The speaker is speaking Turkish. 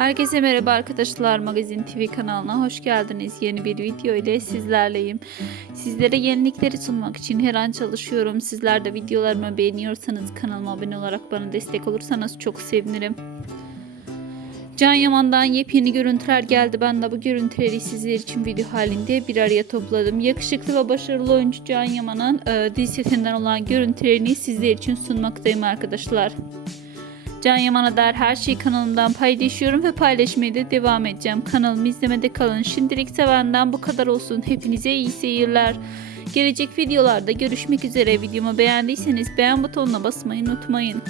Herkese merhaba arkadaşlar Magazin TV kanalına hoş geldiniz. Yeni bir video ile sizlerleyim. Sizlere yenilikleri sunmak için her an çalışıyorum. Sizler de videolarımı beğeniyorsanız kanalıma abone olarak bana destek olursanız çok sevinirim. Can Yaman'dan yepyeni görüntüler geldi. Ben de bu görüntüleri sizler için video halinde bir araya topladım. Yakışıklı ve başarılı oyuncu Can Yaman'ın e, dizi olan görüntülerini sizler için sunmaktayım arkadaşlar. Can Yaman'a dair her şeyi kanalımdan paylaşıyorum ve paylaşmaya da devam edeceğim. Kanalımı izlemede kalın. Şimdilik ise benden bu kadar olsun. Hepinize iyi seyirler. Gelecek videolarda görüşmek üzere. Videomu beğendiyseniz beğen butonuna basmayı unutmayın.